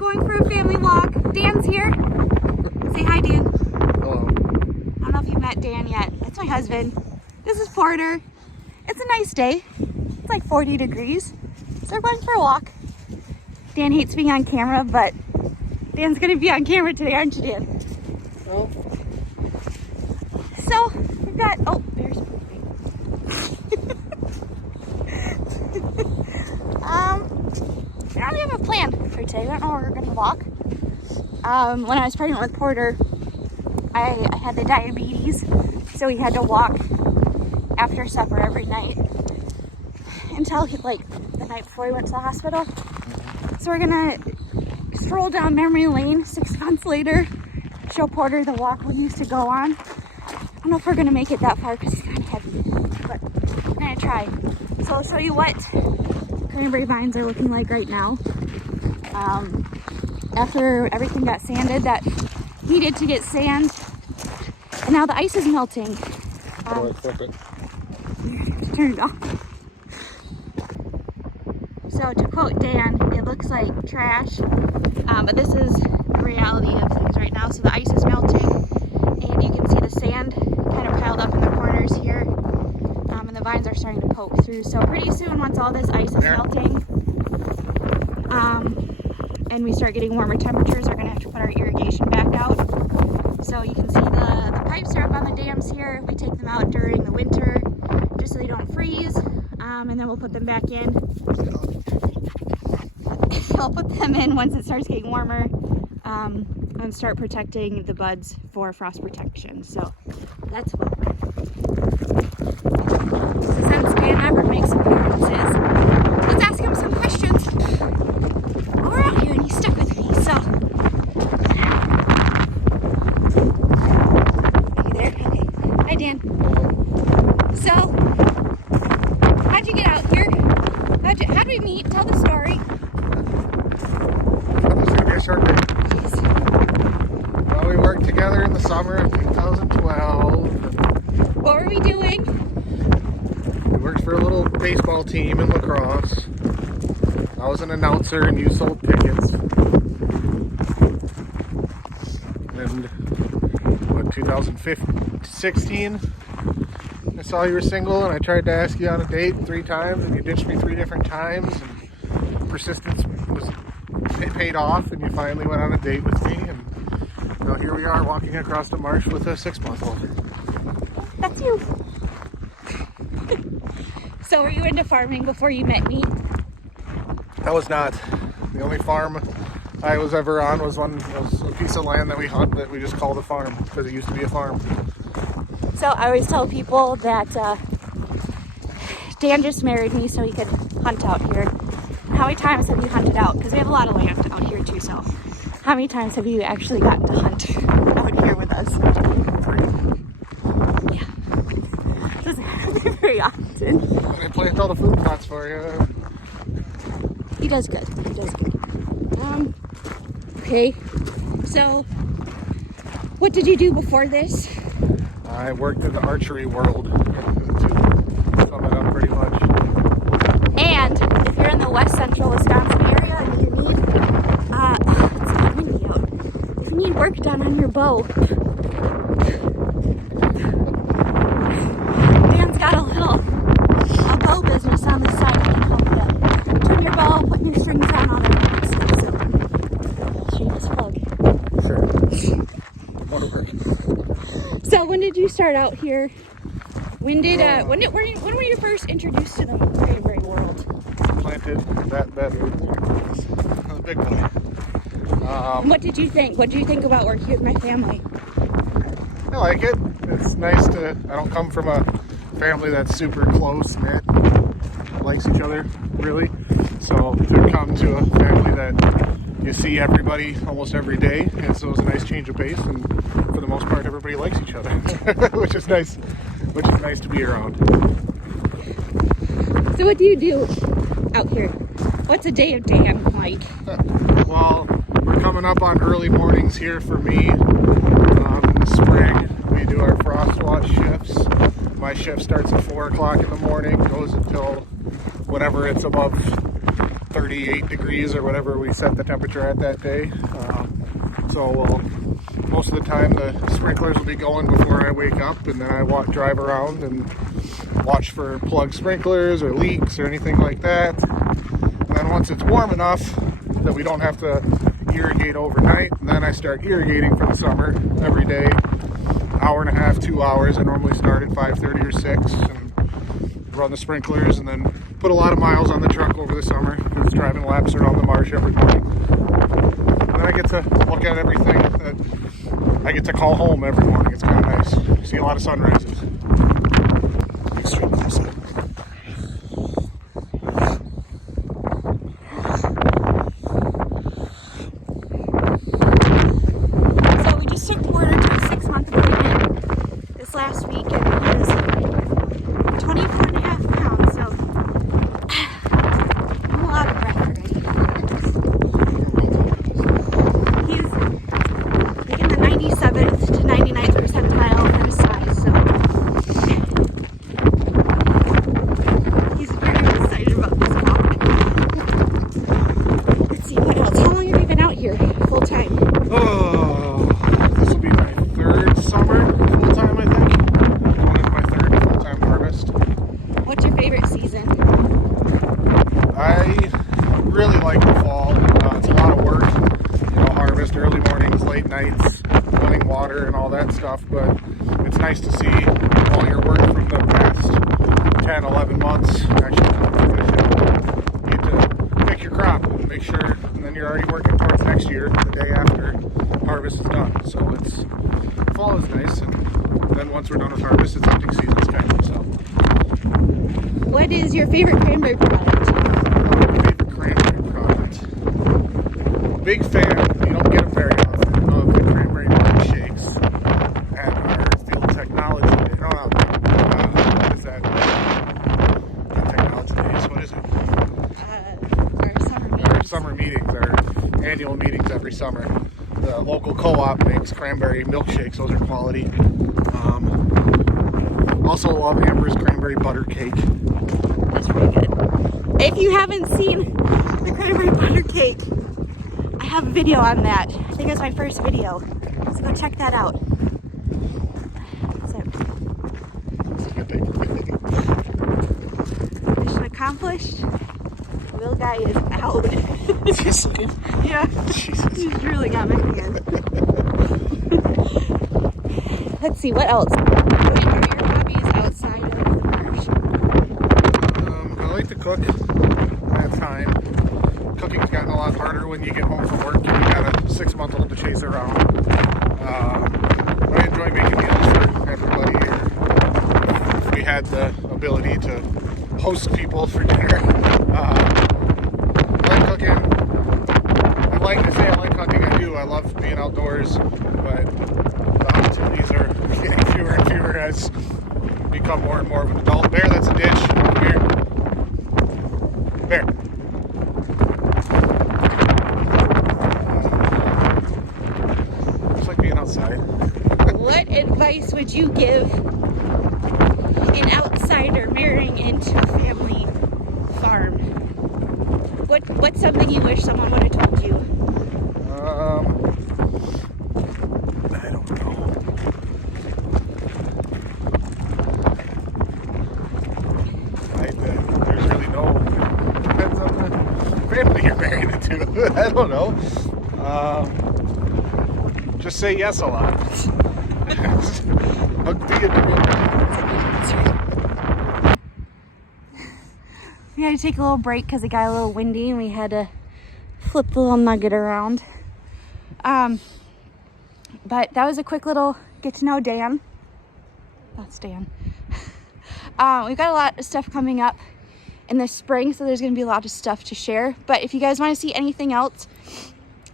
going for a family walk. Dan's here. Say hi, Dan. Hello. I don't know if you met Dan yet. That's my husband. This is Porter. It's a nice day. It's like 40 degrees. So we're going for a walk. Dan hates being on camera, but Dan's gonna be on camera today, aren't you, Dan? Oh. So we've got, oh, bear's pooping. I don't really have a plan for today. I don't know where we're gonna walk. When I was pregnant with Porter, I had the diabetes, so we had to walk after supper every night until like the night before we went to the hospital. So we're gonna stroll down memory lane 6 months later, show Porter the walk we used to go on. I don't know if we're gonna make it that far because he's kind of heavy, but I'm gonna try. So I'll show you what cranberry vines are looking like right now. After everything got sanded that needed to get sand, and now the ice is melting. How do I flip it? Turn it off. So to quote Dan, it looks like trash, but this is the reality of things right now. So the ice is melting, and you can see the sand kind of piled up in the corners here, and the vines are starting to poke through. So pretty soon, once all this ice is melting, and we start getting warmer temperatures, we're gonna have to put our irrigation back out. So you can see the pipes are up on the dams here. We take them out during the winter just so they don't freeze, and then we'll put them back in. I'll put them in once it starts getting warmer, and start protecting the buds for frost protection. So that's what. So since Dan never makes appearances, let's ask him some questions. Well, we're out here and he's stuck with me, so. Are you there? Okay. Hi, Dan. So, how'd you get out here? How'd we meet? Tell the story. This is going to be a short day. Jeez. Well, we worked together in the summer of 2012. What were we doing? We worked for a little baseball team in lacrosse. I was an announcer and you sold tickets. And what, 2016? I saw you were single and I tried to ask you on a date 3 times and you ditched me 3 different times, and persistence was paid off and you finally went on a date with me, and now here we are walking across the marsh with a 6-month-old. That's you. So were you into farming before you met me? I was not. The only farm I was ever on was a piece of land that we hunt that we just called a farm because it used to be a farm. So I always tell people that Dan just married me so he could hunt out here. How many times have you hunted out? Because we have a lot of land out here too, so how many times have you actually gotten to hunt out here with us? 3. Yeah. Doesn't happen very often. I plant all the food plots for you. He does good. He does good. Okay. So, what did you do before this? I worked in the archery world, to sum it up pretty much. And if you're in the west central Wisconsin area and you need, it's not windy out. If you need work done on your bow, Dan's got a bow business on the side that can help you trim your bow, put new strings on, all that kind of stuff. So, shameless plug. Sure. Whatever. So when did you start out here? When were you first introduced to the cranberry world? Planted that bed. A big one. What did you think? What did you think about working with my family? I like it. It's nice I don't come from a family that's super close knit, likes each other, really. So to come to a family that you see everybody almost every day, and so it was a nice change of pace, and for the most part everybody likes each other, which is nice to be around. So what do you do out here? What's a day of Dan like? Well, we're coming up on early mornings here for me. In the spring we do our frost watch shifts. My shift starts at 4 o'clock in the morning, goes until whenever it's above 38 degrees or whatever we set the temperature at that day. So most of the time the sprinklers will be going before I wake up, and then I drive around and watch for plugged sprinklers or leaks or anything like that. And then once it's warm enough that we don't have to irrigate overnight, then I start irrigating for the summer every day, hour and a half, 2 hours. I normally start at 5:30 or 6 and run the sprinklers, and then put a lot of miles on the truck over the summer because driving laps around the marsh every morning. And then I get to look at everything that I get to call home every morning. It's kind of nice. See a lot of sunrises. Extreme close up. So we just took Porter to a 6-month appointment this last week, and he was 24.5 pounds, so I'm a lot of breath already. He's like in the 97th to 99th percentile for his size, so he's very excited about this walk. Let's see, what else? How long have you been out here full time? Oh, this will be my third summer full time, I think. Going into my third full time harvest. What's your favorite season? I really like the fall. It's a lot of work, harvest early mornings, late nights, running water and all that stuff, but it's nice to see all your work from the past 10, 11 months actually come to fruition. You get to pick your crop and make sure, and then you're already working towards next year, the day after harvest is done. So fall is nice, and then once we're done with harvest, it's hunting season, so. What is your favorite cranberry product? Favorite cranberry product? Big fan, you don't get them very often, of the cranberry milkshakes at our field technology day. What is that? Not technology days, what is it? Our summer Our meetings. summer meetings, our annual meetings every summer. The local co-op makes cranberry milkshakes, those are quality. Also love Amber's cranberry butter cake. That's pretty good. If you haven't seen the cranberry butter cake, I have a video on that. I think it's my first video. So go check that out. So, mission accomplished. Little guy is out. Yeah, Jesus. he's really got me again. Let's see, what else? What are your hobbies outside of the marsh? I like to cook. I have time. Cooking's gotten a lot harder when you get home from work and you got a 6-month-old to chase around. But I enjoy making meals for everybody here. We had the ability to host people for dinner. I like cooking. I like hunting. I do. I love being outdoors, but the opportunities are getting fewer and fewer as become more and more of an adult. Bear, that's a ditch. Come here. Bear. Just like being outside. What advice would you give an outsider marrying into a family farm? What's something you wish someone would have told you? I don't know. There's really no. Depends on the family you're marrying into. I don't know. Just say yes a lot. We had to take a little break because it got a little windy and we had to flip the little nugget around. But that was a quick little get to know Dan. That's Dan. We've got a lot of stuff coming up in the spring, so there's going to be a lot of stuff to share. But if you guys want to see anything else,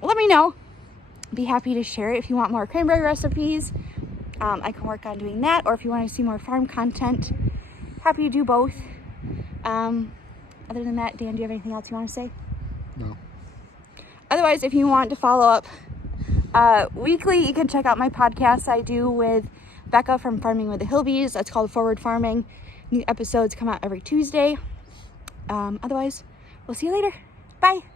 let me know. Be happy to share it. If you want more cranberry recipes, I can work on doing that. Or if you want to see more farm content, happy to do both. Other than that, Dan, do you have anything else you want to say? No. Otherwise, if you want to follow up weekly, you can check out my podcast I do with Becca from Farming with the Hilbies. That's called Forward Farming. New episodes come out every Tuesday. Otherwise, we'll see you later. Bye.